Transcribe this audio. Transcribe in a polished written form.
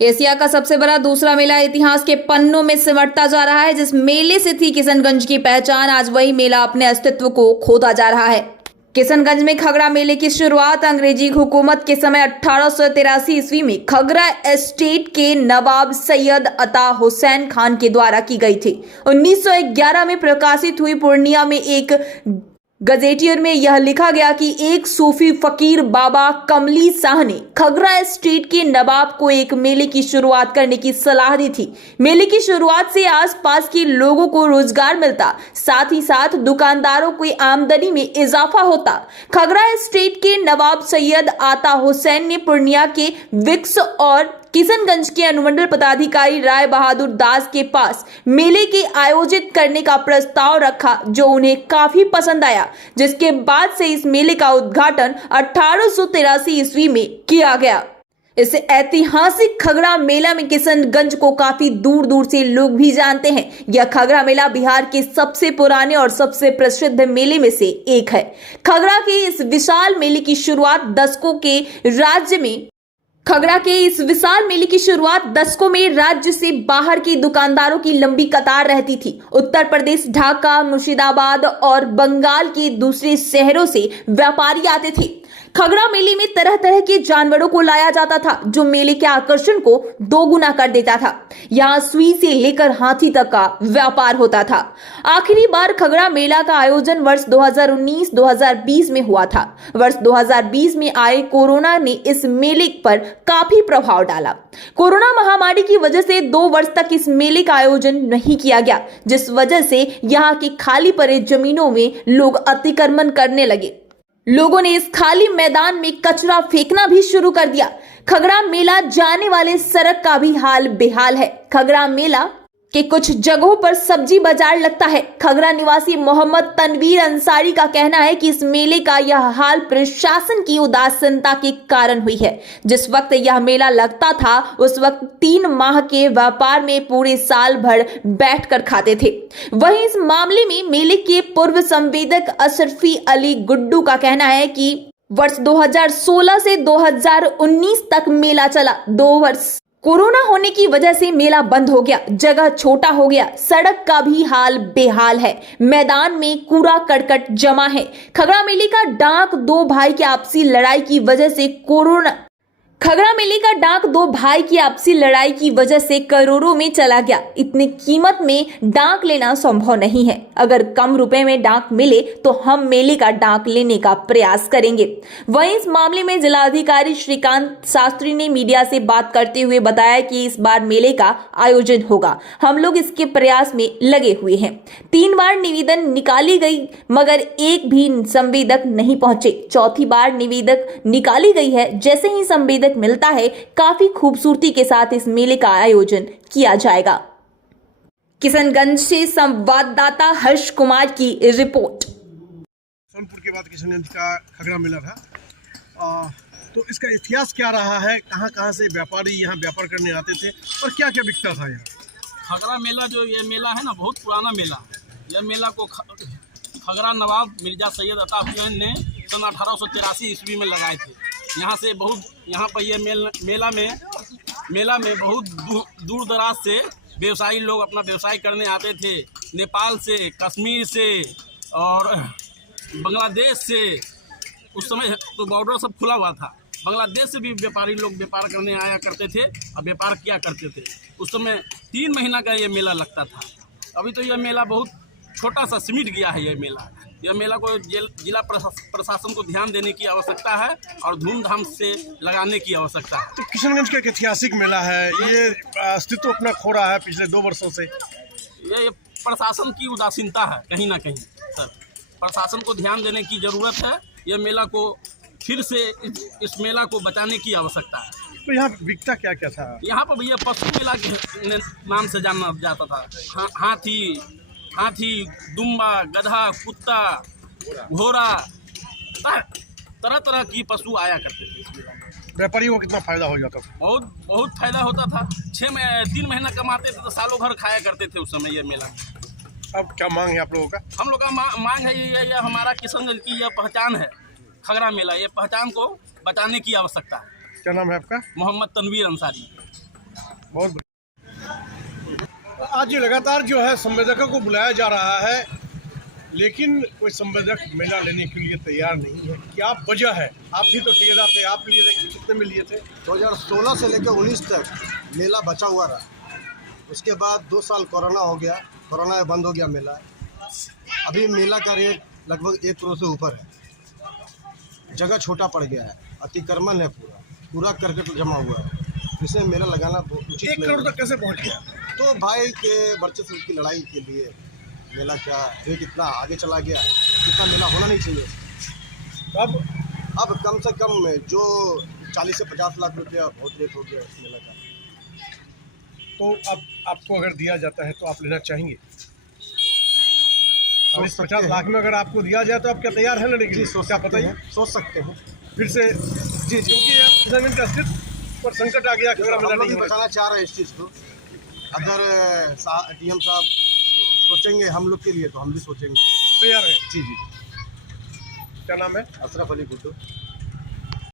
Asia का सबसे बड़ा दूसरा मेला इतिहास के पन्नों में सिमटता जा रहा है। जिस मेले से थी किशनगंज की पहचान, आज वही मेला अपने अस्तित्व को खोता जा रहा है। किशनगंज में खगड़ा मेले की शुरुआत अंग्रेजी हुकूमत के समय 1883 ईस्वी में खगड़ा एस्टेट के नवाब सैयद अता हुसैन खान के द्वारा की गई थी। 1911 में प्रकाशित हुई पूर्णिया में एक गजेटियर में यह लिखा गया कि एक सूफी फकीर बाबा कमली शाह ने खगड़ा स्टेट के नवाब को एक मेले की शुरुआत करने की सलाह दी थी। मेले की शुरुआत से आसपास के लोगों को रोजगार मिलता, साथ ही साथ दुकानदारों की आमदनी में इजाफा होता। खगड़ा स्टेट के नवाब सैयद आता हुसैन ने पूर्णिया के विक्स और किशनगंज के अनुमंडल पदाधिकारी राय बहादुर दास के पास मेले के आयोजित करने का प्रस्ताव रखा, जो उन्हें काफी पसंद आया, जिसके बाद से इस मेले का उद्घाटन 1883 ईस्वी में किया गया। इस ऐतिहासिक खगड़ा मेला में किशनगंज को काफी दूर दूर से लोग भी जानते हैं। यह खगड़ा मेला बिहार के सबसे पुराने और सबसे प्रसिद्ध मेले में से एक है। खगड़ा के इस विशाल मेले की शुरुआत दशकों में राज्य से बाहर के दुकानदारों की लंबी कतार रहती थी। उत्तर प्रदेश, ढाका, मुर्शिदाबाद और बंगाल के दूसरे शहरों से व्यापारी आते थे। खगड़ा मेले में तरह तरह के जानवरों को लाया जाता था, जो मेले के आकर्षण को दोगुना कर देता था। यहाँ सुई से लेकर हाथी तक का व्यापार होता था। आखिरी बार खगड़ा मेला का आयोजन वर्ष 2019-2020 में हुआ था। वर्ष 2020 में आए कोरोना ने इस मेले पर काफी प्रभाव डाला। कोरोना महामारी की वजह से 2 वर्ष तक इस मेले का आयोजन नहीं किया गया, जिस वजह से यहाँ की खाली पड़े जमीनों में लोग अतिक्रमण करने लगे। लोगों ने इस खाली मैदान में कचरा फेंकना भी शुरू कर दिया। खगड़ा मेला जाने वाले सड़क का भी हाल बेहाल है। खगड़ा मेला के कुछ जगहों पर सब्जी बाजार लगता है। खगड़ा निवासी मोहम्मद तनवीर अंसारी का कहना है कि इस मेले का यह हाल प्रशासन की उदासीनता के कारण हुई है। जिस वक्त यह मेला लगता था, उस वक्त 3 माह के व्यापार में पूरे साल भर बैठकर खाते थे। वहीं इस मामले में मेले के पूर्व संवेदक अशरफी अली गुड्डू का कहना है कि वर्ष 2016 से 2019 तक मेला चला। 2 वर्ष कोरोना होने की वजह से मेला बंद हो गया, जगह छोटा हो गया, सड़क का भी हाल बेहाल है, मैदान में कूड़ा करकट जमा है। खगड़ा मेले का डाक 2 भाई की आपसी लड़ाई की वजह से करोड़ों में चला गया। इतनी कीमत में डाक लेना संभव नहीं है। अगर कम रुपए में डाक मिले तो हम मेले का डाक लेने का प्रयास करेंगे। वहीं इस मामले में जिलाधिकारी श्रीकांत शास्त्री ने मीडिया से बात करते हुए बताया कि इस बार मेले का आयोजन होगा। हम लोग इसके प्रयास में लगे हुए हैं। 3 बार निवेदन निकाली गई, मगर एक भी संवेदक नहीं पहुंचे। 4थी बार निवेदक निकाली गई है। जैसे ही संवेदक मिलता है, काफी खूबसूरती के साथ इस मेले का आयोजन किया जाएगा। किशनगंज से संवाददाता हर्ष कुमार की रिपोर्ट। सोनपुर के बाद किशनगंज का खगड़ा मेला था, तो इसका इतिहास क्या रहा है? कहाँ से व्यापारी यहाँ व्यापार करने आते थे और क्या क्या बिकता था यहाँ? खगड़ा मेला जो ये मेला है ना, बहुत पुराना मेला है। यह मेला को खगड़ा नवाब मिर्जा सैयद अता हुसैन ने सन 1883 ईस्वी में लगाए थे। यहाँ पर ये मेला में बहुत दूर दराज से व्यवसायी लोग अपना व्यवसाय करने आते थे। नेपाल से, कश्मीर से और बांग्लादेश से। उस समय तो बॉर्डर सब खुला हुआ था। बांग्लादेश से भी व्यापारी लोग व्यापार करने आया करते थे और व्यापार किया करते थे। उस समय 3 महीना का ये मेला लगता था। अभी तो यह मेला बहुत छोटा सा सिमट गया है। यह मेला को जिला प्रशासन को ध्यान देने की आवश्यकता है और धूमधाम से लगाने की आवश्यकता है। तो किशनगंज का एक ऐतिहासिक मेला है, ये अस्तित्व अपना खो रहा है पिछले 2 वर्षों से। ये प्रशासन की उदासीनता है कहीं ना कहीं। सर, प्रशासन को ध्यान देने की ज़रूरत है। यह मेला को फिर से इस मेला को बचाने की आवश्यकता है। तो यहाँ बिकता क्या क्या था? यहाँ पर भैया पशु मेला के नाम से जाना जाता था। हाथी, दुम्बा, गधा, कुत्ता, घोड़ा, तरह तरह की पशु आया करते थे। व्यापारियों को कितना फायदा हो जाता था? बहुत फायदा होता था। 3 महीना कमाते थे तो सालों भर खाया करते थे उस समय ये मेला। अब क्या मांग है आप लोगों का? हम लोग का मांग है ये हमारा किशनगंज की यह पहचान है खगड़ा मेला। ये पहचान को बचाने की आवश्यकता है। क्या नाम है आपका? मोहम्मद तनवीर अंसारी। बहुत बढ़िया। आज जो लगातार जो है संवेदकों को बुलाया जा रहा है, लेकिन कोई संवेदक मेला लेने के लिए तैयार नहीं है। क्या वजह है? आप भी तो ठेकेदार थे, आप लिए थे, कितने में लिए थे? 2016 से लेकर 19 तक मेला बचा हुआ रहा। उसके बाद 2 साल कोरोना हो गया, कोरोना में बंद हो गया मेला। अभी मेला का रेट लगभग 1 करोड़ से ऊपर है। जगह छोटा पड़ गया है, अतिक्रमण है, पूरा करकट जमा हुआ है। इसमें मेला लगाना उचित 1 करोड़ तक कैसे पहुंच गया? तो भाई के वर्चस्व की लड़ाई के लिए मेला का रेट इतना आगे चला गया है, जितना मेला होना नहीं चाहिए। अब कम से कम जो 40 से 50 लाख रुपया बहुत रेट हो गया इस मेला का। तो अब आपको अगर दिया जाता है तो आप लेना चाहेंगे? 40-50 लाख में अगर आपको दिया जाए तो आप क्या तैयार है लेने के लिए? सोच क्या सकते बताइए? हैं, सोच सकते हैं फिर से जी, क्योंकि जमीन का अस्तित्व पर संकट आ गया, खगड़ा मेला हम लोग नहीं भी होगा। बताना चाह रहे हैं इस चीज़ को। अगर DM साहब सोचेंगे हम लोग के लिए तो हम भी सोचेंगे। तैयार है। जी। क्या नाम है? अशरफ अली गुड्डू।